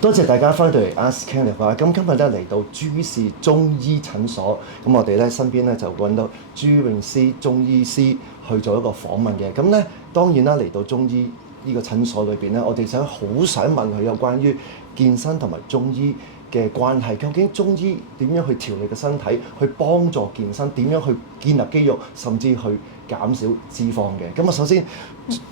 多謝大家翻到嚟 Ask Kenneth 啊！咁今日咧嚟到朱氏中醫診所，咁我哋咧身邊咧就揾到朱詠詩中醫師去做一個訪問嘅。咁咧當然啦，嚟到中醫呢個診所裏邊咧，我哋好想問佢有關於健身同埋中醫嘅關係。究竟中醫點樣去調理個身體，去幫助健身？點樣去建立肌肉，甚至去減少脂肪嘅？咁啊，首先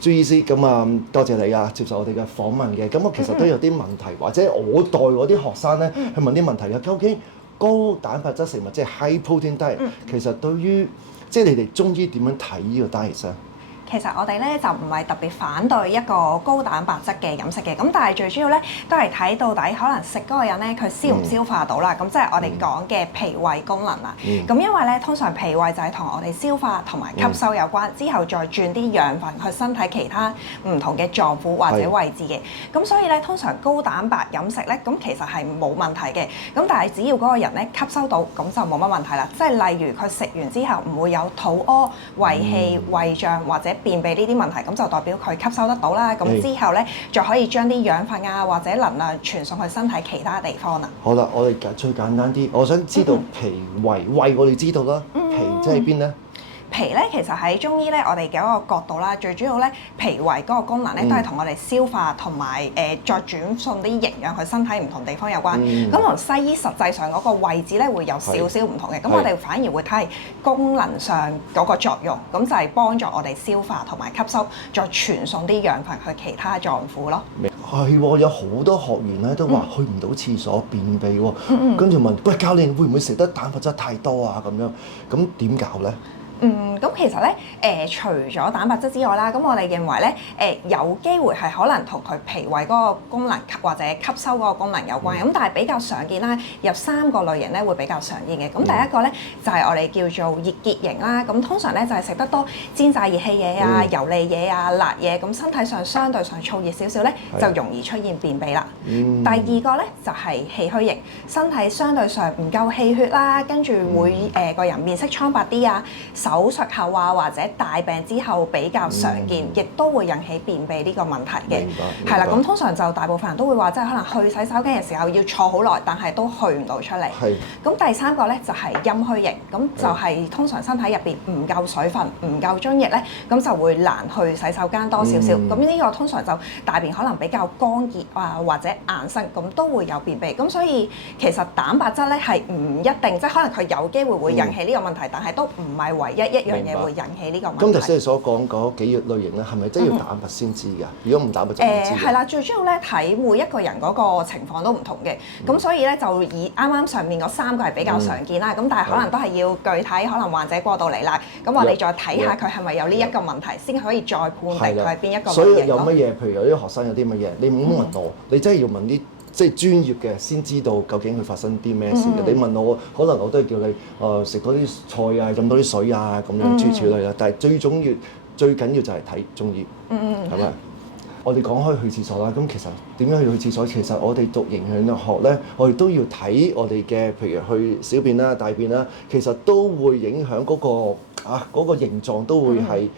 朱醫師，咁啊多謝你啊，接受我哋嘅訪問嘅。咁我其實都有啲問題，或者我代我啲學生咧去問啲問題嘅。究竟高蛋白質食物即係 high protein diet，其實對於即係你哋中醫點樣睇呢個 diet 啊？其實我哋咧就唔係特別反對一個高蛋白質嘅飲食嘅，咁但係最主要咧都係睇到底可能食嗰個人咧佢消唔消化到啦，咁即係我哋講嘅脾胃功能啦。咁因為咧通常脾胃就係同我哋消化同埋吸收有關，之後再轉啲養分去身體其他唔同嘅臟腑或者位置嘅。咁所以咧通常高蛋白飲食咧，咁其實係冇問題嘅。咁但係只要嗰個人咧吸收到，咁就冇乜問題啦。即係例如佢食完之後唔會有肚屙、胃氣、胃脹或者便秘呢啲問題，咁就代表佢吸收得到啦。咁之後咧，就可以將啲養分啊或者能量傳送去身體其他地方啦。好啦，我哋最簡單啲，我想知道脾胃。胃我哋知道啦，脾即係邊咧？脾咧其實喺中醫咧，我哋嘅一個角度啦，最主要咧脾胃嗰個功能咧都係同我哋消化同埋再轉送啲營養去身體唔同地方有關。咁同西醫實際上嗰個位置咧會有少少唔同嘅。咁我哋反而會睇功能上嗰個作用，咁就係幫助我哋消化同埋吸收，再傳送啲養分去其他臟腑咯。係喎，有好多學員咧都話去唔到廁所便秘喎，跟住問：喂，教練會唔會食得蛋白質太多啊？咁樣咁點搞咧？咁其實咧，除咗蛋白質之外啦，咁我哋認為咧，有機會係可能同佢脾胃嗰個功能或者吸收嗰個功能有關嘅。咁但係比較常見啦，有3個類型咧會比較常見嘅。咁第一個咧就係我哋叫做熱結型啦。咁通常咧就係食得多煎炸熱氣嘢啊、油膩嘢啊、辣嘢，咁身體上相對上燥熱少少咧，就容易出現便秘啦。第二個咧就係氣虛型，身體相對上唔夠氣血啦，跟住會個人面色蒼白啲啊。手術後啊，或者大病之後比較常見，亦都會引起便秘呢個問題嘅。係啦，咁通常就大部分人都會話，即係可能去洗手間嘅時候要坐好耐，但係都去唔到出嚟。咁第3個咧就係陰虛型，咁就係通常身體入邊唔夠水分、唔夠津液咧，咁就會難去洗手間多少少。咁呢個通常就大便可能比較乾熱啊，或者硬身，咁都會有便秘。咁所以其實蛋白質咧係唔一定，即係可能佢有機會引起呢個問題，但係都唔係唯一一樣嘢會引起呢個問題。咁頭先你所講嗰幾類型咧，係咪真係要蛋白先知㗎？如果唔蛋白就唔知。係啦，最主要咧睇每一個人嗰個情況都唔同嘅，咁所以咧就以啱啱上面嗰3個係比較常見啦。咁但係可能都係要具體，可能患者過到嚟啦，咁我哋再睇下佢係咪有呢一個問題，先可以再判定佢係邊一個類型咯。所以有乜嘢？譬如有啲學生有啲乜嘢，你唔好問我，你真係要問啲即係專業嘅先知道究竟佢發生啲咩事嘅。你問我，可能我都係叫你食多啲菜啊，飲多啲水啊，咁樣諸如此類啦。但係最緊要就係睇中醫，係咪？我哋講開去廁所啦，咁其實點樣去廁所？其實我哋讀營養學咧，我哋都要睇我哋嘅，譬如去小便啦、大便啦，其實都會影響嗰個形狀，都會係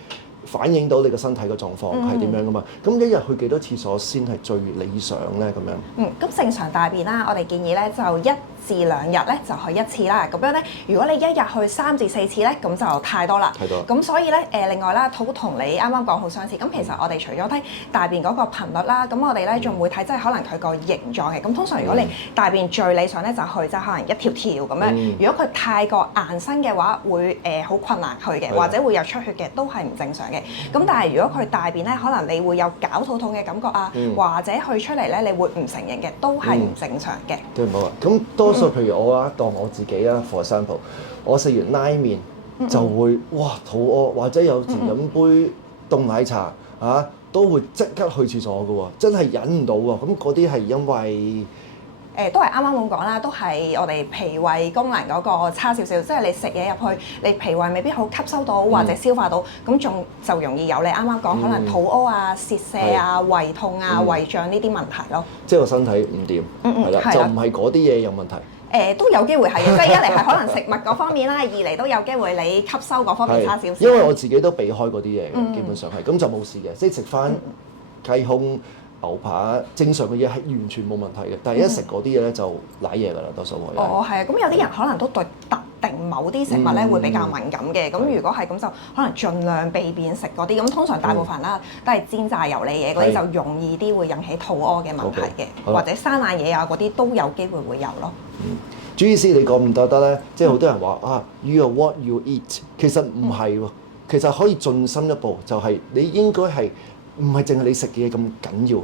反映到你個身體嘅狀況係點樣噶嘛。咁一日去幾多廁所先係最理想咧？咁樣。咁正常大便啦，我哋建議咧就1至2日咧就去1次啦。咁樣咧，如果你一日去3至4次咧，咁就太多啦。咁所以咧，另外啦，都同你啱啱講好相似。咁其實我哋除咗睇大便嗰個頻率啦，咁我哋咧仲會睇即係可能佢個形狀嘅。咁通常如果你大便最理想咧就去即係可能一條條咁樣。如果佢太過硬身嘅話，會好困難去嘅，或者會有出血嘅，都係唔正常嘅。咁但係如果佢大便咧，可能你會有絞肚痛嘅感覺啊，或者去出嚟咧，你會唔承認嘅，都係唔正常嘅。對唔好啊！咁多數譬如我啊，當我自己啊 for example，我食完拉麵就會哇肚屙，或者有時飲杯凍奶茶都會即刻去廁所嘅喎，真係忍唔到喎。咁嗰啲係因為都係啱啱咁講啦，都係我哋脾胃功能嗰個差少少，即係你食嘢入去，你脾胃未必好吸收到或者消化到，咁就容易有你啱啱講可能肚屙啊、泄瀉啊、胃痛啊、胃脹呢啲問題咯。即係個身體唔掂，係啦，就唔係嗰啲嘢有問題。都有機會係嘅，即係一嚟係可能食物嗰方面啦，二嚟都有機會你吸收嗰方面差少少。因為我自己都避開嗰啲嘢嘅，基本上係咁就冇事嘅，即係食翻雞胸牛扒正常嘅嘢係完全冇問題嘅，但係一食嗰啲嘢咧就舐嘢㗎啦，多數會。哦，係啊，咁有啲人可能都對特定某啲食物咧會比較敏感嘅，咁如果係咁就可能盡量避免食嗰啲，咁通常大部分啦都係煎炸油膩嘢嗰啲就容易啲會引起肚屙嘅問題嘅，或者生冷嘢啊嗰啲都有機會會有咯。朱醫師，你講唔覺得咧？即係好多人話啊，you are what you eat，其實唔係喎，其實可以進深一步，就係你應該係唔係淨係你食嘅嘢咁緊要。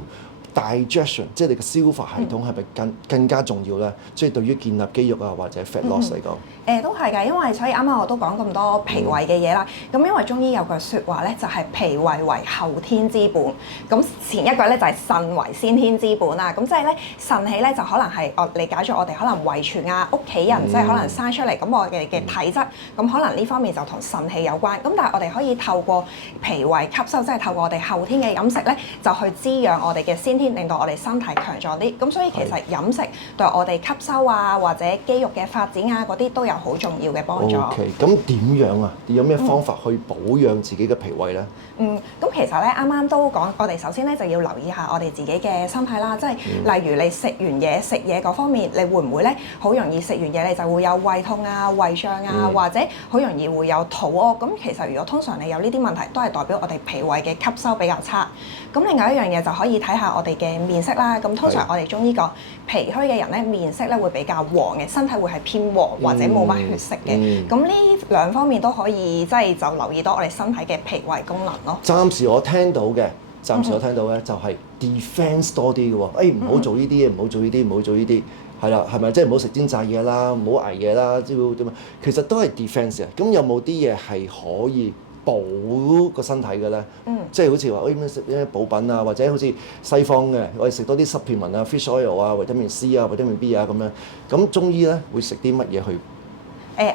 digestion 即係你嘅消化系統係咪更加重要咧？即係對於建立肌肉啊或者 fat loss 嚟講，都係㗎，因為所以啱啱我都講咁多脾胃嘅嘢啦。咁因為中醫有句説話咧，就係脾胃為後天之本。咁前一句咧就係腎為先天之本啦。咁即係咧腎氣咧就可能係我理解咗我哋可能遺傳啊屋企人即係可能生出嚟咁我哋嘅體質，咁可能呢方面就同腎氣有關。咁但係我哋可以透過脾胃吸收，即係透過我哋後天嘅飲食咧，就去滋養我哋嘅先天。令到我哋身體強壯啲，咁所以其實飲食對我哋吸收啊，或者肌肉嘅發展啊，嗰啲都有好重要嘅幫助。OK， 咁點樣啊？有咩方法去保養自己嘅脾胃咧？咁其實咧，啱啱都講，我哋首先咧就要留意下我哋自己嘅身體啦，即係例如你食完嘢食嘢嗰方面，你會唔會咧好容易食完嘢你就會有胃痛啊、胃脹啊，或者好容易會有肚屙？咁其實如果通常你有呢啲問題，都係代表我哋脾胃嘅吸收比較差。咁另外一樣嘢就可以睇下我哋嘅面色啦。咁通常我哋中醫講脾虛嘅人咧，面色咧會比較黃嘅，身體會係偏黃或者冇乜血色嘅。咁呢兩方面都可以即係就留意到我哋身體嘅脾胃功能咯。暫時我聽到嘅，就係 defense 多啲嘅喎。唔好做呢啲嘢，唔好做呢啲，唔好做呢啲，係啦，係咪？即係唔好食煎炸嘢啦，唔好捱夜啦，之類點啊？其實都係 defense 啊。咁有冇啲嘢係可以補個身體嘅咧？即係好似話咩食啲補品啊，或者好似西方嘅，我哋食多啲supplement啊、fish oil 啊、維他命 C 啊、維他命 B 啊咁樣。咁中醫咧會食啲乜嘢去？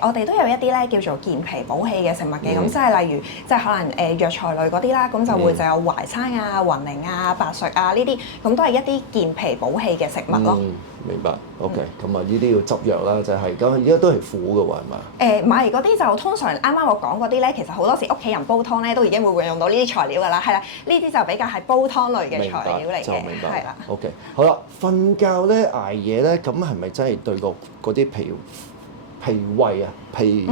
我哋都有一啲咧叫做健脾補氣嘅食物嘅，咁即係例如即係可能藥材類嗰啲啦，咁就會就有淮山啊、雲苓啊、白術啊呢啲，咁都係一啲健脾補氣嘅食物咯。明白 ，OK，咁啊呢啲要執藥啦，就係咁，而家都係苦嘅喎，係嘛？買嚟嗰啲就通常啱啱我講嗰啲咧，其實好多時屋企人煲湯咧都已經會運用到呢啲材料㗎啦，係啦，呢啲就比較係煲湯類嘅材料嚟嘅，係啦。OK， 好啦，瞓覺咧捱夜咧，咁係咪真係對個嗰啲脾胃啊、脾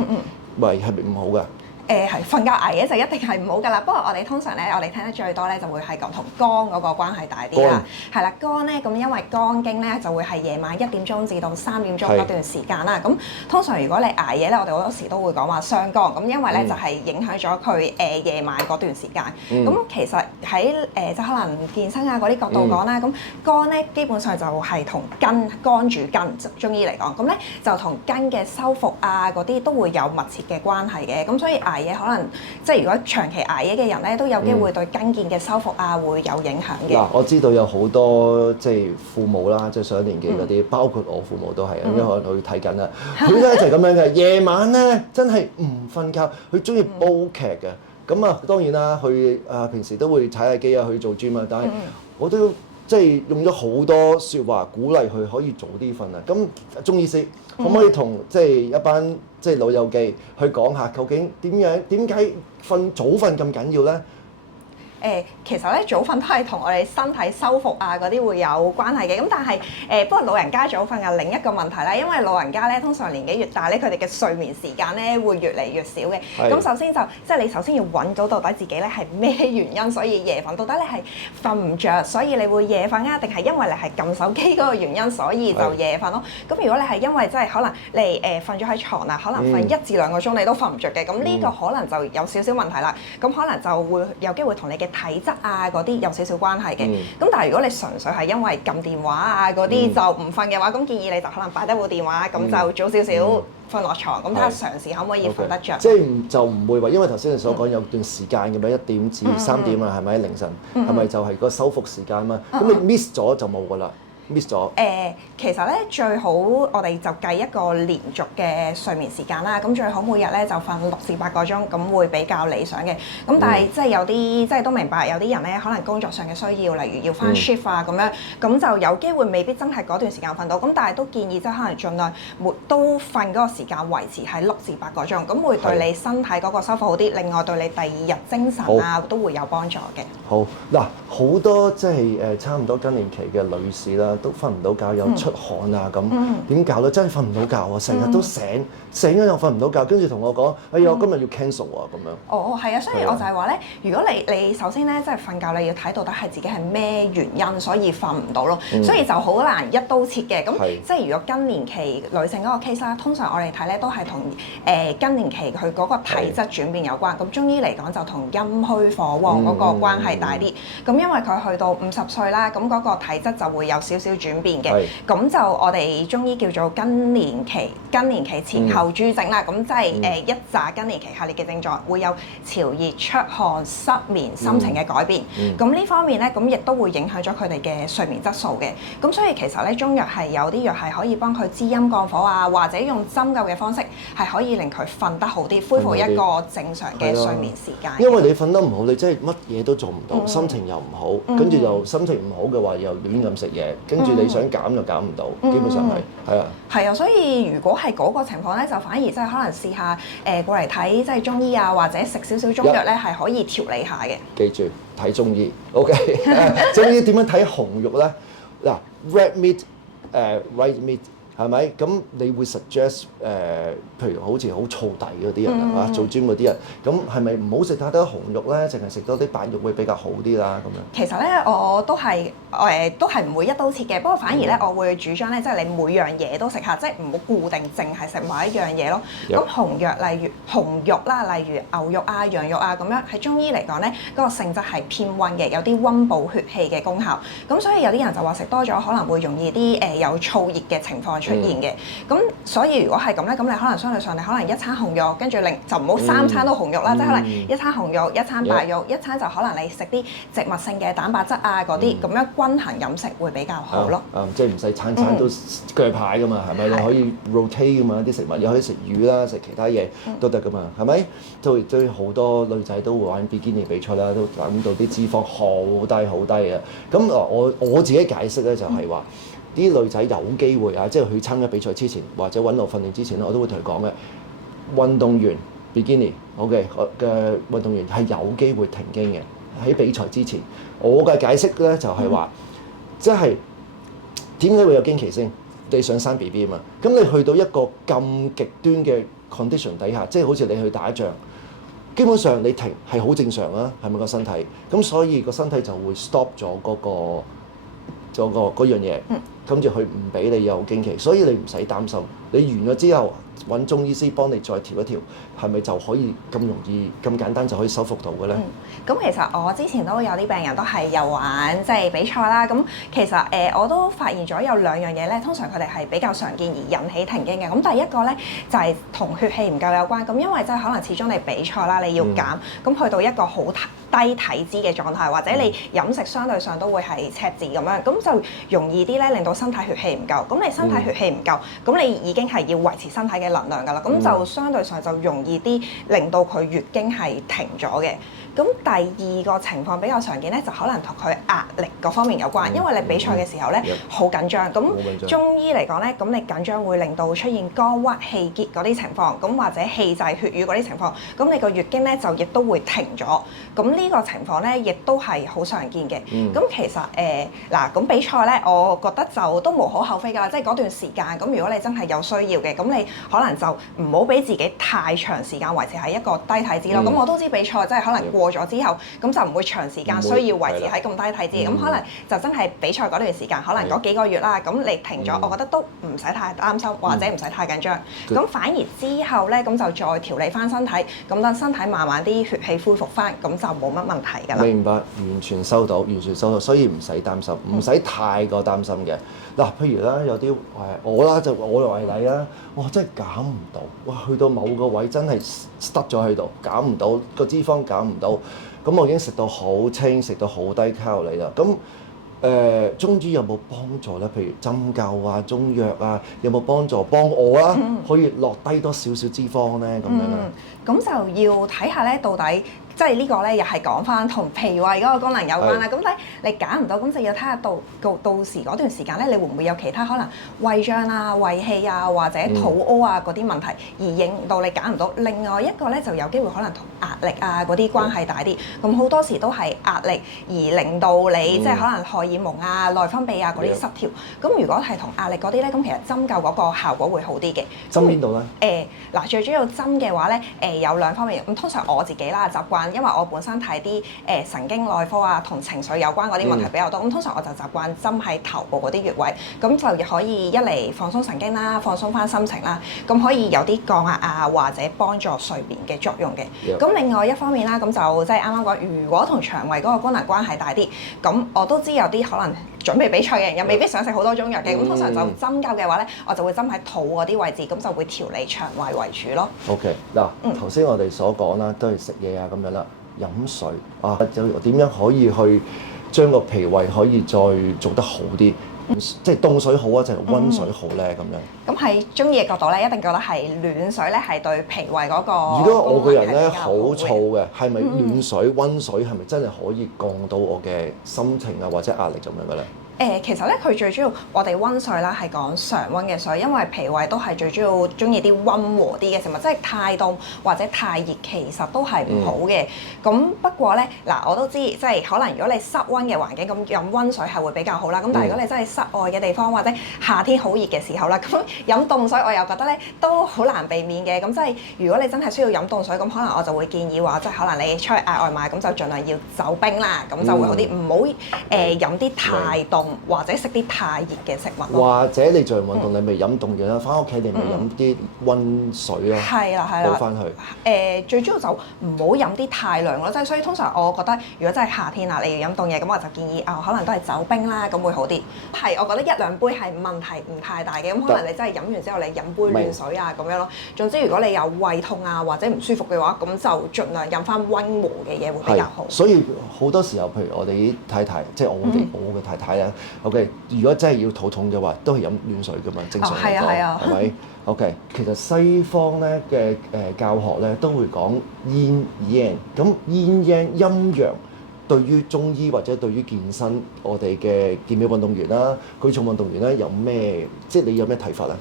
胃係咪唔好㗎？係瞓覺捱夜就一定係唔好㗎啦。不過我哋通常咧，我哋聽得最多咧就會係講同肝嗰個關係大啲啦。係啦，肝咧咁因為肝經咧就會係夜晚1點鐘至到3點鐘嗰段時間啦。咁通常如果你捱夜咧，我哋好多時都會講話傷肝。咁因為咧就係影響咗佢夜晚嗰段時間。咁其實喺即係可能健身啊嗰啲角度講啦，咁肝咧基本上就係同肝主筋，中醫嚟講，咁咧就同筋嘅修復啊嗰啲都會有密切嘅關係嘅。咁所以捱夜可能即係如果長期捱夜嘅人咧，都有機會對筋腱嘅修復啊會有影響嘅。嗱，我知道有好多即係父母啦，即係上年紀嗰啲，包括我父母都係，因為可能佢睇緊啦。佢咧就係咁樣嘅，夜晚咧真係唔瞓覺，佢中意煲劇嘅。咁啊，當然啦，佢平時都會踩下機啊，去做 gym 啊，但係我都即係用咗好多説話鼓勵佢可以早啲瞓啊。咁鍾醫師可唔可以同即係一班即係老友記去講下，究竟點解早瞓咁緊要咧？其實咧早瞓都係同我哋身體修復啊嗰啲會有關係嘅，咁但係不過老人家早瞓嘅另一個問題咧，因為老人家咧通常年紀越大咧，佢哋嘅睡眠時間咧會越嚟越少嘅。咁首先就即係你首先要揾到底自己咧係咩原因，所以夜瞓，到底你係瞓唔着，所以你會夜瞓啊，定係因為你係撳手機嗰個原因，所以就夜瞓咯？咁如果你係因為即係可能你瞓咗喺床啊，可能瞓1至2個鐘你都瞓唔着嘅，咁呢個可能就有少少問題啦。咁可能就會有機會同你嘅體質啊嗰啲有少少關係嘅，咁但係如果你純粹係因為撳電話啊嗰啲就唔瞓嘅話，咁建議你就可能擺低部電話，咁就早少少瞓落床，咁睇下嘗試可唔可以瞓得着。即係就唔會話，因為頭先你所講有段時間嘅咩1點至3點啊，係咪凌晨？係咪就係個修復時間嘛？咁你 miss 咗就冇㗎啦。miss 咗。其實咧最好我哋就計一個連續嘅睡眠時間啦。咁最好每日咧就瞓6至8個鐘，咁會比較理想嘅。咁但係即係有啲即係都明白有啲人咧可能工作上嘅需要，例如要翻 shift 啊咁樣，咁就有機會未必真係嗰段時間瞓到。咁但係都建議即係可能盡量都瞓嗰個時間維持喺6至8個鐘，咁會對你身體嗰個修復好啲。另外對你第2日精神啊都會有幫助嘅。好嗱，好多即係差唔多更年期嘅女士啦，都瞓唔到覺，有出汗啊咁，點搞咧？真係瞓唔到覺啊！成日都醒咗又瞓唔到覺，跟住同我講：哎呀，我今日要 cancel 啊咁樣。哦，係啊，所以我就係話咧，如果你首先咧即係瞓覺，你要睇到底係自己係咩原因，所以瞓唔到咯。所以就好難一刀切嘅。咁即係如果更年期女性嗰個 case 啦，通常我哋睇咧都係同更年期佢嗰個體質轉變有關。咁中醫嚟講就同陰虛火旺嗰個關係大啲。咁因為佢去到50歲啦，咁嗰個體質就會有少少轉變嘅。咁就我哋中醫叫做更年期前後諸症啦。咁即係一紮更年期系列嘅症狀，會有潮熱、出汗、失眠、心情嘅改變。咁呢方面咧，咁亦都會影響咗佢哋嘅睡眠質素嘅。咁所以其實咧，中藥係有啲藥係可以幫佢滋陰降火啊，或者用針灸嘅方式係可以令佢瞓得好啲，恢復一個正常嘅睡眠時間。因為你瞓得唔好，你真係乜嘢都做唔到，心情又唔好，跟住又心情唔好嘅話又亂咁食嘢，跟住你想減又減唔到，基本上係啊。係啊，所以如果係嗰個情況咧，就反而即係可能試下過嚟睇即係中醫啊，或者食少少中藥咧，係可以調理下嘅。記住睇中醫 ，OK 中醫點樣睇紅肉咧？嗱，red meat，white meat。係咪？咁你會 suggest 譬如好似好燥底嗰啲人啊，做 gym 嗰啲人，咁係咪唔好食太多紅肉咧？淨係食多啲白肉會比較好啲啦？咁樣。其實咧，我都係唔會一刀切嘅。不過反而咧，我會主張咧，即係你每樣嘢都食下，即係唔好固定淨係食某一樣嘢咯。咁紅藥例如紅肉啦，例如牛肉啊、羊肉啊咁樣，喺中醫嚟講咧，嗰個性質係偏溫嘅，有啲溫補血氣嘅功效。咁所以有啲人就話食多咗可能會容易啲有燥熱嘅情況出現嘅。咁所以如果係咁咧，咁你可能相對上你可能一餐紅肉，跟住就唔好3餐都紅肉啦，即係可能一餐紅肉、一餐白肉、一餐就可能你食啲植物性嘅蛋白質啊嗰啲，咁樣均衡飲食會比較好咯。即係唔使餐餐都鋸排噶嘛，係咪？你可以 rotate 噶嘛啲食物，你可以食魚啦，食其他嘢都得噶嘛，係咪？都好多女仔都會玩比基尼比賽啦，都感到啲脂肪好低好低嘅。咁我自己解釋咧就係話。啲女仔有機會啊，即係去參加比賽之前，或者揾我訓練之前咧，我都會同佢講嘅。運動員 bikini OK 嘅運動員係有機會停經嘅，喺比賽之前。我嘅解釋咧就係話，即係點解會有經期先？你想生 BB 啊嘛，咁你去到一個咁極端嘅 condition 底下，即係好似你去打仗，基本上你停係好正常啊，係咪個身體？咁所以個身體就會 stop 咗嗰樣嘢，跟住佢唔俾你有經期，所以你唔使擔心。你完咗之後揾中醫師幫你再調一調，係咪就可以咁容易咁簡單就可以修復到嘅咧？咁其實我之前都有啲病人都係有玩即係比賽啦。咁其實我都發現咗有2樣嘢咧，通常佢哋係比較常見而引起停經嘅。咁第一個咧就係同血氣唔夠有關。咁因為即係可能始終你比賽啦，你要減，咁去到一個好低體脂嘅狀態，或者你飲食相對上都會係赤字咁樣，咁就容易啲咧令到身體血氣唔夠。咁你身體血氣唔夠，咁你已經係要維持身體嘅能量㗎啦。咁就相對上就容易啲令到佢月經係停咗嘅。咁第2個情況比較常見咧，就可能同佢壓力嗰方面有關，因為你比賽嘅時候咧好緊張。咁中醫嚟講咧，咁你緊張會令到出現肝鬱氣結嗰啲情況，咁或者氣滯血瘀嗰啲情況，咁你個月經咧就亦都會停咗。咁呢個情況咧，亦都係好常見嘅。咁其實咁比賽咧，我覺得就都無可厚非㗎啦，即係嗰段時間。咁如果你真係有需要嘅，咁你可能就唔好俾自己太長時間維持喺一個低體脂咯。咁我都知比賽即係可能過咗之後，咁就唔會長時間需要維持喺咁低體脂。咁可能就真係比賽嗰段時間，可能嗰幾個月啦，咁你停咗，我覺得都唔使太擔心，或者唔使太緊張。咁反而之後咧，咁就再調理翻身體，咁等身體慢慢啲血氣恢復翻，咁就冇乜問題㗎啦。明白，完全收到，所以唔使擔心，唔使太過擔心嘅。嗱，譬如啦，有啲我為例啦，哇，真係減唔到，哇，去到某個位真係塞咗喺度，減唔到個脂肪減唔到，咁我已經食到好清，食到好低卡路里啦。咁中醫有冇幫助咧？譬如針灸啊、中藥啊，有冇幫助幫我啊？可以落低多少少脂肪咧？咁樣咧？咁就要睇下咧，到底即係呢個咧，又係講翻同脾胃嗰個功能有關啦。咁你揀唔到，咁就要睇下到時嗰段時間咧，你會唔會有其他可能胃脹啊、胃氣啊，或者肚屙啊嗰啲問題，而影到你揀唔到。另外一個咧，就有機會可能同壓力啊嗰啲關係大啲。咁好多時都係壓力而令到你即係可能荷爾蒙啊、內分泌啊嗰啲失調。咁如果係同壓力嗰啲咧，咁其實針灸嗰個效果會好啲嘅。針邊度咧？嗱，最主要針嘅話咧，有兩方面。咁通常我自己啦習慣，因為我本身睇啲神經內科啊同情緒有關嗰啲問題比較多。咁通常我就習慣針喺頭部嗰啲穴位，咁就可以一嚟放鬆神經啦，放鬆翻心情啦，咁可以有啲降壓啊或者幫助睡眠嘅作用嘅。咁另外一方面啦，咁就即係啱啱講，如果同腸胃嗰個功能關係大啲，咁我都知有啲可能準備比賽嘅人又未必想食好多中藥嘅，咁通常就針灸嘅話咧，我就會針喺肚嗰啲位置，咁就會調理腸胃為主咯。OK， 嗱，頭先我哋所講啦，都係食嘢啊咁樣啦，飲水啊，就點樣可以去將個脾胃可以再做得好啲？即係凍水好啊，定係溫水好咧？咁樣。咁喺中醫嘅角度咧，一定覺得係暖水咧係對脾胃嗰個。如果我個人咧好燥嘅，係咪暖水、溫水係咪真係可以降到我嘅心情啊或者壓力咁樣嘅咧？其實咧，佢最主要我哋溫水啦，係講常溫嘅水，因為脾胃都係最主要中意啲溫和啲嘅食物，即係太凍或者太熱，其實都係唔好嘅。咁不過咧，嗱我都知，即係可能如果你室溫嘅環境，咁飲溫水係會比較好啦。咁但係如果你真係室外嘅地方或者夏天好熱嘅時候啦，咁飲凍水我又覺得咧都好難避免嘅。咁即係如果你真係需要飲凍水，咁可能我就會建議話，即係可能你出去嗌外賣，咁就盡量要走冰啦，咁就會好啲，唔好飲啲太凍。或者食啲太熱嘅食物咯，或者你做完運動你咪飲凍嘢啦，翻屋企你咪飲啲溫水咯，係啦係啦，倒翻去。最主要就唔好飲啲太涼咯，即係所以通常我覺得如果真係夏天啊，你要飲凍嘢，咁我就建議可能都係走冰啦，咁會好啲。係，我覺得一兩杯係問題唔太大嘅，咁可能你真係飲完之後你飲杯暖水啊咁樣咯。總之如果你有胃痛啊或者唔舒服嘅話，咁就盡量飲翻溫和嘅嘢會比較好。所以好多時候，譬如我哋啲太太，即係我嘅太太咧。OK， 如果真係要肚痛嘅話，都係飲暖水噶嘛，正常嚟講，係咪？OK， 其實西方咧嘅教學咧都會講陰陽，咁陰陽陰陽對於中醫或者對於健身，我哋嘅健美運動員啦、舉重運動員咧有咩，即係你有咩睇法咧？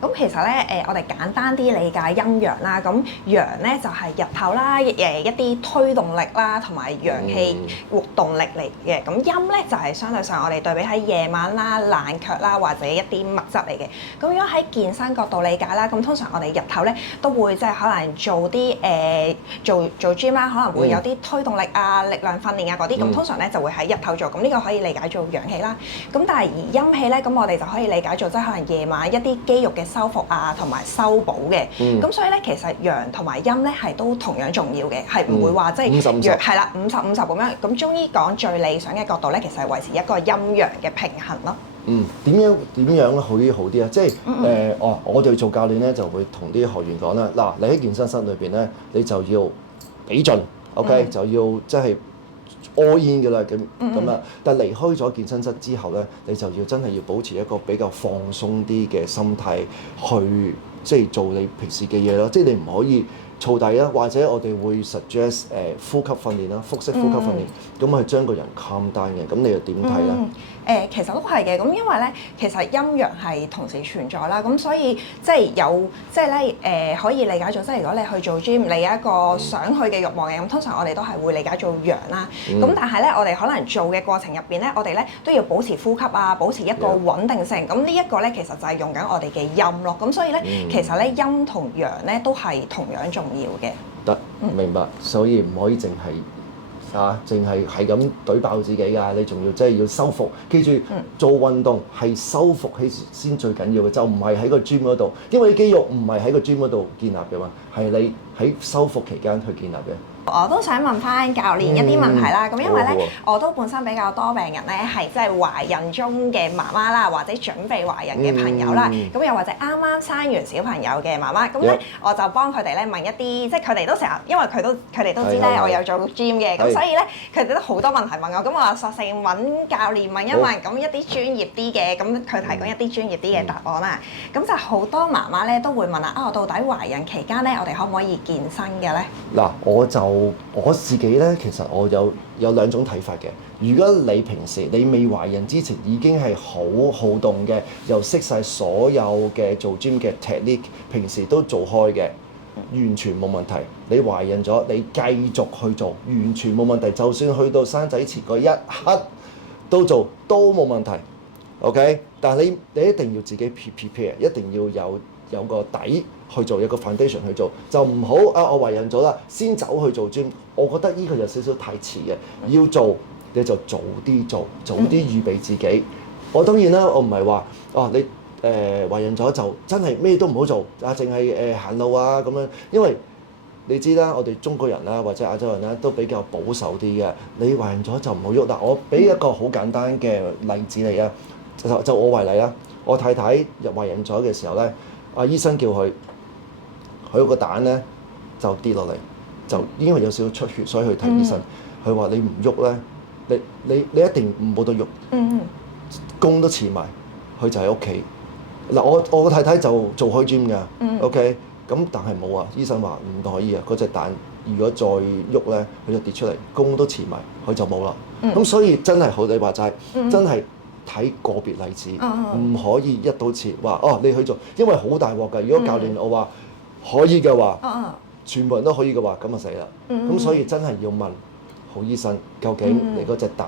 咁其實咧，我哋簡單啲理解陰陽啦。咁陽咧就係日頭啦，一啲推動力啦，同埋陽氣活動力嚟嘅。咁陰咧就係相對上我哋對比喺夜晚啦、冷卻啦，或者一啲物質嚟嘅。咁如果喺健身角度理解啦，咁通常我哋日頭咧都會即係可能做啲做 gym 啦，可能會有啲推動力啊、力量訓練啊嗰啲。咁通常咧就會喺日頭做。咁呢個可以理解做陽氣啦。咁但係而陰氣咧，咁我哋就可以理解做即係可能夜晚一啲肌肉嘅修復啊，同埋修補嘅。咁所以咧，其實陽同埋陰咧係都同樣重要嘅，係唔會話即係陽係啦50-50咁樣。咁中醫講最理想嘅角度咧，其實係維持一個陰陽嘅平衡咯。點樣好啲啊？即係我哋做教練咧就會同啲學員講啦。嗱，你喺健身室裏邊咧，你就要俾盡 ，OK，就要即係all in㗎啦，咁啊！但係離開咗健身室之後咧，你就要真係要保持一個比較放鬆啲嘅心態去即係做你平時嘅嘢咯。即係你唔可以燥底啦，或者我哋會 suggest 呼吸訓練啦，腹式呼吸訓練，咁去將個人 calm down 嘅。咁你又點睇咧？其實都係嘅，咁因為咧，其實陰陽係同時存在啦，咁所以即係有即係咧可以理解做，即係如果你去做 gym，你有一個想去嘅慾望嘅，咁通常我哋都係會理解做陽啦。咁但係咧，我哋可能做嘅過程入邊咧，我哋咧都要保持呼吸啊，保持一個穩定性。咁呢一個咧，其實就係用緊我哋嘅陰咯。咁所以咧，其實咧陰同陽咧都係同樣重要嘅。得，明白。所以唔可以淨係咁懟爆自己㗎，你仲要即係要修復。記住，做運動係修復先最緊要嘅，就唔係喺個 gym 嗰度，因為啲肌肉唔係喺個 gym 嗰度建立嘅嘛，係你喺修復期間去建立嘅。我都想問翻教練一啲問題啦，咁因為咧，好我都本身比較多病人咧係即係懷孕中嘅媽媽啦，或者準備懷孕嘅朋友啦，咁又或者啱啱生完小朋友嘅媽媽，咁咧我就幫佢哋咧問一啲，即係佢哋都成日，因為佢哋都知咧我有做 gym 嘅，咁所以咧佢哋都好多問題問我，咁我話索性揾教練問一問，咁一啲專業啲嘅，咁佢提供一啲專業啲嘅答案啦。咁就好多媽媽咧都會問我到底懷孕期間咧，我哋可唔可以健身嘅咧？嗱，我自己咧，其實我有兩種睇法嘅。如果你平時你未懷孕之前已經係好好動嘅，又識晒所有嘅做 gym 嘅 technique，平時都做開嘅，完全冇問題。你懷孕咗，你繼續去做，完全冇問題。就算去到生仔前嗰一刻都做都冇問題。OK， 但係你一定要自己 prepare， 一定要有個底去做，有個 foundation 去做，就唔好我懷孕咗啦，先走去做 gym。我覺得呢個有少少太遲嘅，要做你就早啲做，早啲預備自己。我當然啦，我唔係話你懷孕咗就真係咩都唔好做淨係行路啊咁樣，因為你知啦，我哋中國人啦或者亞洲人啦都比較保守啲嘅。你懷孕咗就唔好喐。嗱，我俾一個好簡單嘅例子你啊，就我為例啦。我太太入懷孕咗嘅時候咧，醫生叫佢個蛋咧就跌落嚟，就因為有少少出血，所以去睇醫生。佢話你唔喐咧，你一定唔冇得喐，工都辭埋，佢就喺屋企。嗱，我個太太就做開 gym 㗎，OK，咁但係冇啊，醫生話唔可以啊，嗰隻蛋如果再喐咧，佢就跌出嚟，工都辭埋，佢就冇啦。咁所以真係好你話齋，真係睇個別例子，唔可以一刀切話你去做，因為好大鑊㗎。如果教練我話可以嘅話，全部人都可以嘅話，咁就死啦。咁所以真係要問好醫生，究竟你嗰隻蛋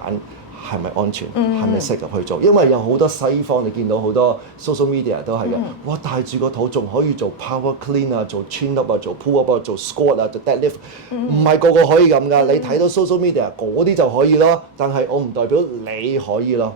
係咪安全，係咪適合去做？因為有好多西方你見到好多 social media 都係嘅，哇帶住個肚仲可以做 power clean 啊，做 chin up 啊，做 pull up 啊，做 squat 啊，做 deadlift，唔係個個可以咁㗎。你睇到 social media 嗰啲就可以咯，但係我唔代表你可以咯。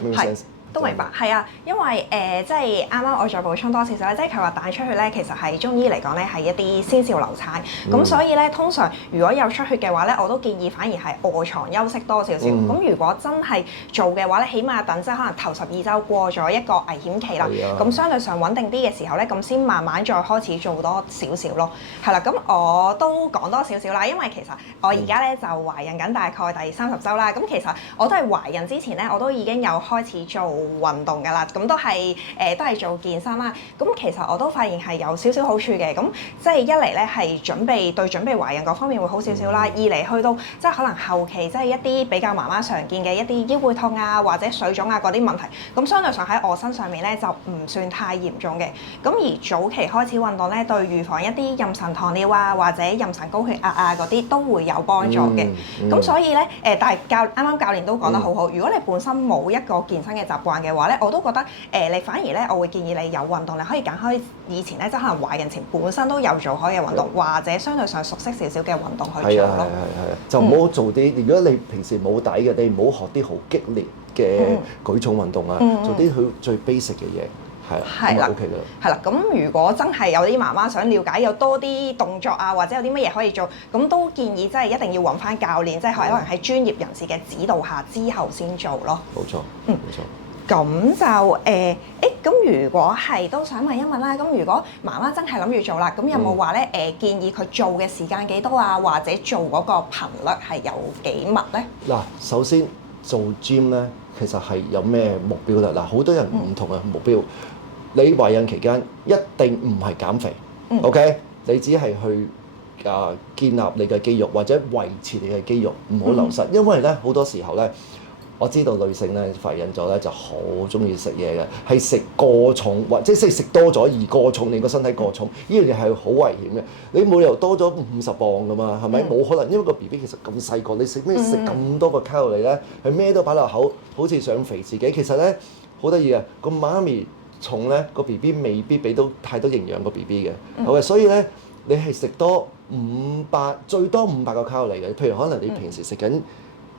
明唔明？都明白，係啊，因為即係啱啱我再補充多少少咧，即係佢話帶出血咧，其實係中醫嚟講咧係一啲先兆流產，咁所以咧通常如果有出血嘅話咧，我都建議反而係臥床休息多少少。咁如果真係做嘅話咧，起碼等即係可能頭12週過咗一個危險期啦，咁相對上穩定啲嘅時候咧，咁先慢慢再開始做多少少咯。係啦，咁我都講多少少啦，因為其實我而家咧就懷孕緊大概第30週啦，咁其實我都係懷孕之前咧，我都已經有開始做運動㗎啦，咁都係做健身啦。咁其實我都發現係有少少好處嘅。咁即係一嚟咧係準備懷孕嗰方面會好少少啦。二嚟去到即係可能後期即係一啲比較媽媽常見嘅一啲腰背痛啊或者水腫啊嗰啲問題，咁相對上喺我身上面咧就唔算太嚴重嘅。咁而早期開始運動咧，對預防一啲妊娠糖尿啊或者妊娠高血壓啊嗰啲都會有幫助嘅。咁所以咧但係啱啱教練都講得好好，如果你本身冇一個健身嘅習慣嘅話咧，我都覺得你反而咧，我會建議你有運動，你可以揀開以前咧，即係可能懷孕前本身都有做開嘅運動，或者相對上熟悉少少嘅運動去做咯。就唔好做啲。如果你平時冇底嘅，你唔好學啲好激烈嘅舉重運動啊，做啲佢最 basic 嘅嘢。係啦， OK 㗎。係啦，咁如果真係有啲媽媽想了解有多啲動作啊，或者有啲乜嘢可以做，咁都建議即係一定要揾翻教練，即係可能喺專業人士嘅指導下之後先做咯。冇錯，冇錯。咁就咁如果係都想問一問啦，咁如果媽媽真係諗住做啦，咁有冇話咧建議佢做嘅時間幾多啊，或者做嗰個頻率係有幾密咧？嗱，首先做 gym 咧，其實係有咩目標咧？嗱，好多人唔同嘅目標。你懷孕期間一定唔係減肥，OK？你只係去建立你嘅肌肉或者維持你嘅肌肉，唔好流失。因為咧好多時候咧。我知道女性咧懷孕咗咧就好中意食嘢嘅，係食過重或者食多咗而過重，令個身體過重，呢樣嘢係好危險嘅。你冇理由多咗50磅㗎嘛，係咪？冇可能，因為個 BB 其實咁細個，你食咩食咁多個卡路里咧？係咩都擺落口，好似想肥自己。其實咧好得意嘅，個媽咪重咧，個 BB 未必俾到太多營養個 BB 嘅，好嘅。所以咧你係食多最多500個卡路里嘅。譬如可能你平時食緊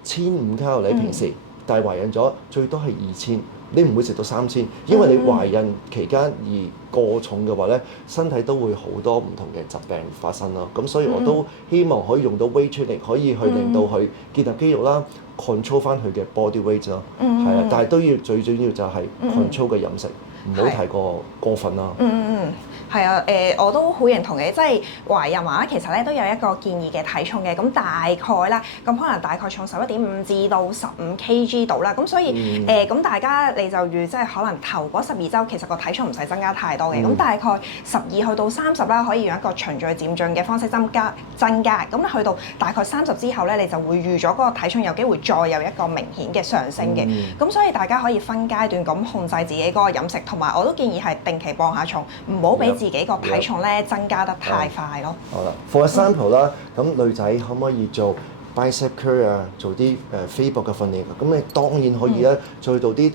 1500卡路里，平時。但係懷孕咗最多係2000，你唔會食到3000，因為你懷孕期間而過重嘅話咧，身體都會好多唔同嘅疾病發生咯。咁所以我都希望可以用到 weight training，可以去令到佢建立肌肉啦，control 翻佢嘅 body weight 咯。係啊，但係都要最主要就係 control 嘅飲食，唔好太過分啦。係啊，我都好認同嘅，即係懷孕媽媽其實咧都有一個建議嘅體重嘅，咁大概啦，咁可能大概重11.5至到15kg 度啦，咁所以咁大家你就預即係可能頭嗰12週其實個體重唔使增加太多嘅，咁大概12去到30啦，可以用一個循序漸進嘅方式增加，咁去到大概30之後咧，你就會預咗嗰個體重有機會再有一個明顯嘅上升嘅，咁所以大家可以分階段咁控制自己嗰個飲食，同埋我都建議係定期磅下重，唔好俾自己個體重咧增加得太快咯。好啦 ，for example 啦，咁女仔可唔可以做 bicep curl 啊，做啲飛膊嘅訓練？咁你當然可以啦，再做啲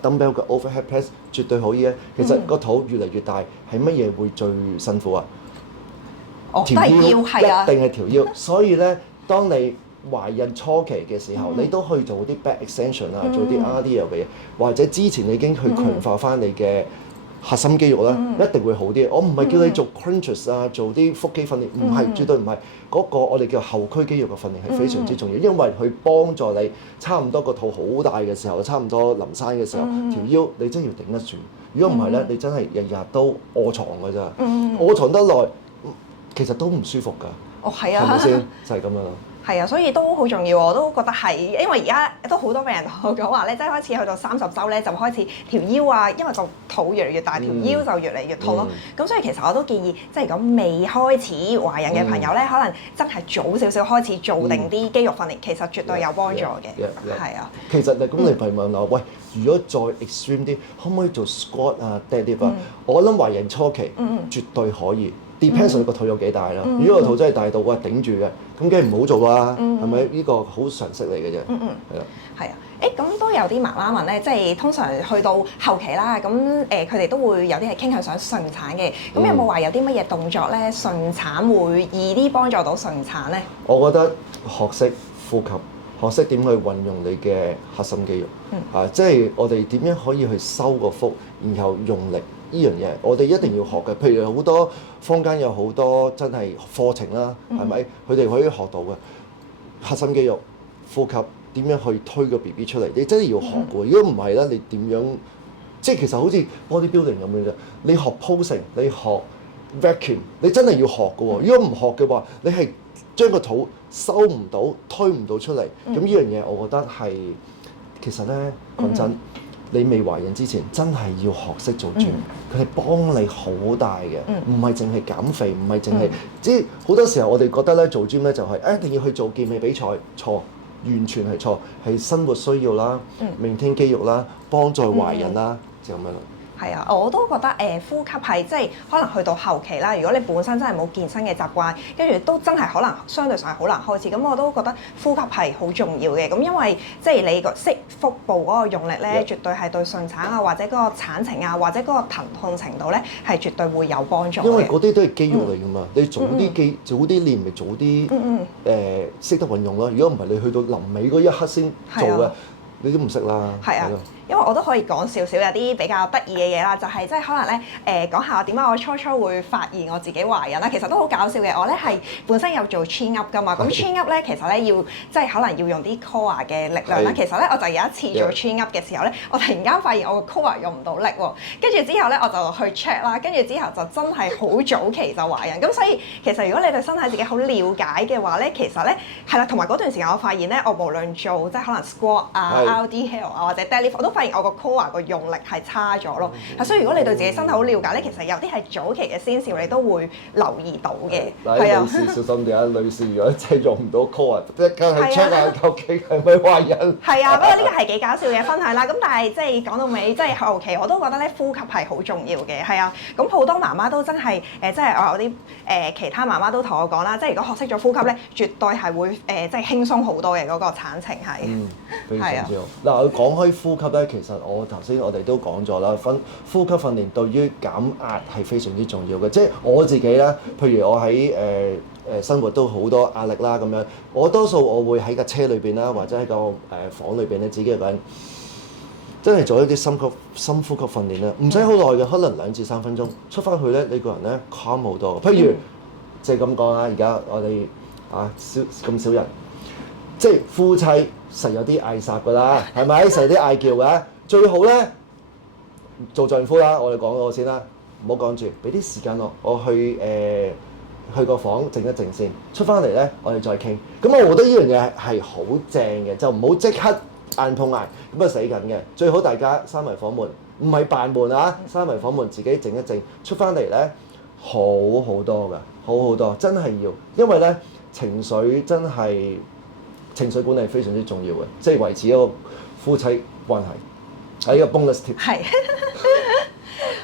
dumbbell 嘅 overhead press 絕對可以啊。其實個肚越嚟越大，係乜嘢會最辛苦啊？條腰係啊，一定係條腰。所以咧，當你懷孕初期嘅時候，你都可以做啲 back extension 啊，做啲 RDL 嘅嘢，或者之前你已經去強化翻你嘅核心肌肉啦，一定會好啲。我唔係叫你做 crunches 啊，做啲腹肌訓練，唔係，絕對唔係。嗰個我哋叫後區肌肉嘅訓練係非常之重要，因為佢幫助你差唔多個肚好大嘅時候，差唔多臨生嘅時候，條腰你真係要頂得住。如果唔係咧，你真係日日都臥床㗎咋，臥床得耐，其實都唔舒服㗎。哦，係啊，係咪先？就係咁樣咯。係啊，所以都好重要，我都覺得係，因為而家都好多病人同我講話咧，即係開始去到30週咧，就開始條腰啊，因為個肚越嚟越大，條腰就越嚟越痛咯。咁所以其實我都建議，即係如果未開始懷孕嘅朋友咧，可能真係早少少開始做定啲肌肉訓練，其實絕對有幫助嘅。係啊。其實你咁你譬如問我，喂，如果再 extreme 啲，可唔可以做 squat 啊、deadlift 啊？我諗懷孕初期絕對可以。depends on 你個肚有幾大啦。如果個肚真係大到哇頂住嘅，咁梗係唔好做啦，係咪？呢個好常識嚟嘅啫。係啦。係啊，咁都有啲媽媽問咧，即係通常去到後期啦，咁佢哋都會有啲係傾向想順產嘅，咁有冇話有啲乜嘢動作咧順產會易啲幫助到順產咧？我覺得學識呼吸，學識點去運用你嘅核心肌肉，即係我哋點樣可以去收個腹，然後用力。呢樣嘢我哋一定要學嘅，譬如好多坊間有好多真係課程啦，係咪？佢哋可以學到嘅核心肌肉、呼吸，點樣去推個 BB 出嚟？你真係要學嘅。如果唔係咧，你點樣？即係其實好似 bodybuilding 咁樣啫。你學 posing，你學 vacuum，你真係要學嘅喎。如果唔學嘅話，你係將個肚收唔到、推唔到出嚟。咁呢樣嘢我覺得係其實咧講真。你未懷孕之前，真係要學識做 gym，佢係幫你好大嘅，唔係淨係減肥，唔係淨係，即係好多時候我哋覺得咧做 gym 咧就係一定要去做健美比賽，錯，完全係錯，係生活需要啦，maintain肌肉啦，幫助懷孕啦，就咁樣啦。係啊，我都覺得呼吸係即係可能去到後期啦。如果你本身真係冇健身嘅習慣，跟住都真係可能相對上係好難開始。咁我都覺得呼吸係好重要嘅。咁因為即係你個腹部嗰個用力咧，絕對係對順產啊，或者嗰個產程啊，或者嗰個疼痛程度咧，係絕對會有幫助嘅。因為嗰啲都係肌肉嚟㗎嘛，你早啲早啲練咪早啲識得運用咯。如果唔係你去到臨尾嗰一刻先做嘅，你都唔識啦。係啊。因為我都可以講少少有啲比較得意嘅嘢啦，就係即係可能咧講下點解我初初會發現我自己懷孕啦。其實都好搞笑嘅，我咧係本身有做 chin up 㗎嘛。咁 chin up 咧其實咧要即係可能要用啲 core 嘅力量啦。其實咧我就有一次做 chin up 嘅時候咧，我突然間發現我個 core 用唔到力喎。跟住之後咧我就去 check 啦，跟住之後就真係好早期就懷孕。咁所以其實如果你對身體自己好了解嘅話咧，其實咧係啦，同埋嗰段時間我發現咧，我無論做即係可能 squat 啊、RDL 啊或者 deadlift，我都發現我個 core 個用力係差咗咯。所以如果你對自己身體好了解咧，其實有啲係早期嘅先兆，你都會留意到嘅。係啊，女士小心啲啊！女士如果真係用唔到 core，即刻去 check 下究竟係咪懷孕。係啊，不過呢個係幾搞笑嘅分享啦。咁但係即係講到尾，即係後期我都覺得咧呼吸係好重要嘅。係啊，咁好多媽媽都真係即係我有啲其他媽媽都同我講啦，即係如果學識咗呼吸咧，絕對係會即係輕鬆好多嘅嗰個產程係。非常之好。嗱，講開呼吸咧，其實頭先我哋都講咗啦，呼吸訓練對於減壓係非常之重要嘅。即係我自己啦，譬如我喺生活都好多壓力啦咁樣，我多數我會喺架車裏邊啦，或者喺個房裏邊咧自己一個人真係做一啲深呼吸訓練咧，唔使好耐嘅，可能2至3分鐘，出翻去咧，你個人咧 calm 好多。譬如即係咁講啦，而家我哋咁少人，即係夫妻實有啲嗌霎㗎啦，係咪？實有啲嗌叫㗎，最好咧做丈夫啦，我哋講嗰個先啦，唔好講住，俾啲時間我去個房靜一靜先，出翻嚟咧我哋再傾。咁我覺得呢樣嘢係好正嘅，就唔好即刻硬碰硬，咁啊死緊嘅。最好大家閂埋房門，唔係扮門啊，閂埋房門自己靜一靜，出翻嚟咧好好多㗎，好好多，真係要，因為咧情緒管理非常之重要嘅，即係維持一個夫妻關係係一個 bonus tip。係。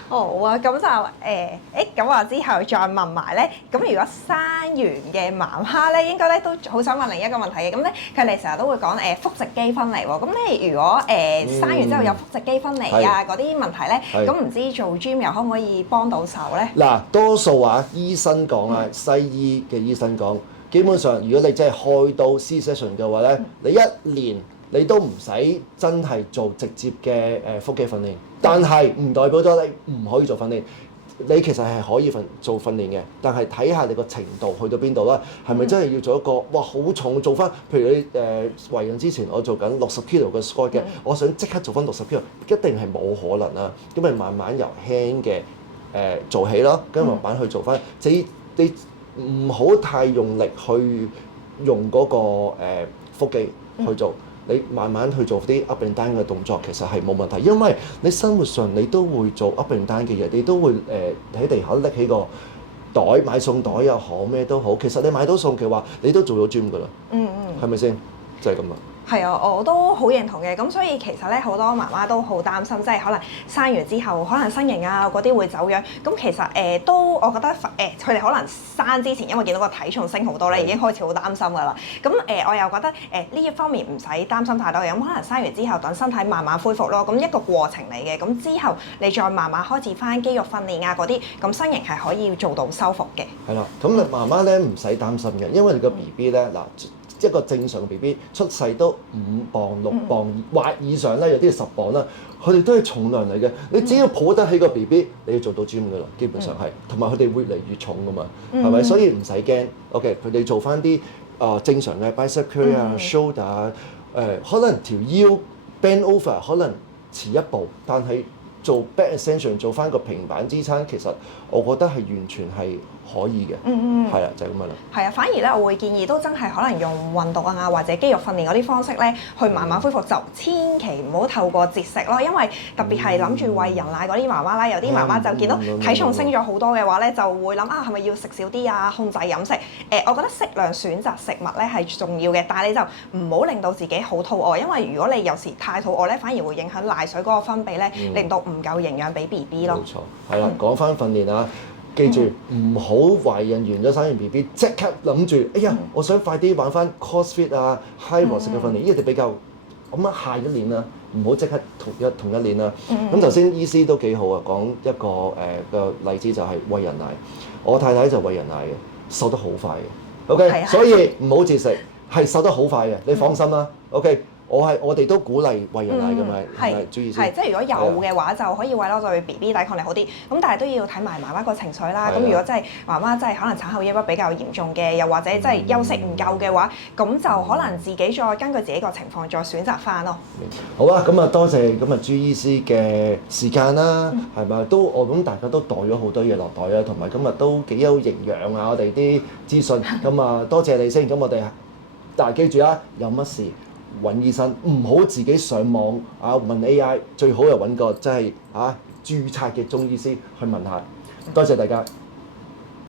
好啊，咁就咁我之後再問埋咧。咁如果生完嘅媽媽咧，應該咧都好想問另一個問題嘅。咁咧佢哋成日都會講腹直肌分離喎。咁咧如果生完之後有腹直肌分離啊嗰啲問題咧，咁唔知做 gym 又可唔可以幫到手咧？嗱，多數醫生講啊，西醫嘅醫生講，基本上如果你真係開刀 C section 嘅話咧，你1年你都唔使真係做直接嘅腹肌訓練，但係唔代表咗你唔可以做訓練。你其實係可以做訓練嘅，但係睇下你個程度去到邊度啦。係咪真係要做一個哇好重做翻？譬如你懷孕之前我做緊60 kilo 嘅 squat 嘅，我想即刻做翻60 kilo，一定係冇可能啦。咁咪慢慢由輕嘅做起咯，跟住慢慢去做翻。你唔好太用力去用嗰個腹肌去做。你慢慢去做啲 up and down 嘅動作，其實係冇問題，因為你生活上你都會做 up and down 嘅嘢，你都會喺地下拎起個袋買餸袋又好咩都好，其實你買到餸嘅話，你都做咗 gym 㗎啦，係咪先？就係咁啦。係啊，我都好認同嘅。咁所以其實咧，好多媽媽都好擔心，即係可能生完之後，可能身形啊嗰啲會走樣。咁其實都我覺得佢哋可能生之前，因為見到個體重升好多咧，已經開始好擔心㗎啦。咁我又覺得呢一方面唔使擔心太多嘅。咁可能生完之後，等身體慢慢恢復咯。咁一個過程嚟嘅。咁之後你再慢慢開始翻肌肉訓練啊嗰啲，咁身形係可以做到修復嘅。係啦，咁你媽媽咧唔使擔心嘅，因為你個 BB 咧嗱。一個正常嘅 BB 出世都5磅6磅或以上咧，有啲10磅啦，佢哋都係重量嚟嘅。你只要抱得起個 BB，你要做到 gym 㗎啦，基本上係。同埋佢哋會越嚟越重㗎嘛，係咪？所以唔使驚。OK，佢哋做翻啲正常嘅 bicep curl 啊、shoulder 啊，可能條腰 bend over 可能遲一步，但係做 back extension 做翻個平板支撐，其實我覺得係完全係可以嘅，係啊，就係咁樣啦。係啊，反而咧，我會建議都真係可能用運動啊，或者肌肉訓練嗰啲方式咧，去慢慢恢復，就千祈唔好透過節食咯。因為特別係諗住餵人奶嗰啲媽媽啦，有啲媽媽就見到體重升咗好多嘅話咧，就會諗係咪要食少啲啊，控制飲食。我覺得適量選擇食物咧係重要嘅，但係你就唔好令到自己好肚餓，因為如果你有時太肚餓咧，反而會影響奶水嗰個分泌咧，令到唔夠營養俾 BB 咯。冇錯，係啦，講翻訓練啊。記住唔好懷孕完咗生完 BB 即刻諗住，哎呀，我想快啲玩翻 CrossFit 啊、High 模式嘅訓練，呢啲比較咁下一年啦，唔好即刻同一年啦。咁頭先醫師都幾好啊，講一個個例子就係餵人奶，我太太就餵人奶嘅，瘦得好快嘅。OK，所以唔好節食，係瘦得好快嘅，你放心啦。OK。我哋都鼓勵餵人奶㗎嘛，係注意先。係，即係如果有嘅話，就可以餵咯，對 BB 抵抗力好啲。咁但係都要睇埋媽媽個情緒啦。咁如果真係媽媽真係可能產後抑鬱比較嚴重嘅，又或者真係休息唔夠嘅話，咁就可能自己再根據自己個情況再選擇翻咯。好啊，咁啊多謝咁啊朱醫師嘅時間啦，係咪？都我諗大家都袋咗好多嘢落袋啊，同埋今日都幾有營養啊！我哋啲資訊，咁啊多謝你先。咁我哋但係記住啊，有乜事揾醫生，唔好自己上網問 AI，最好又揾個即係註冊嘅中醫師去問下。多謝大家。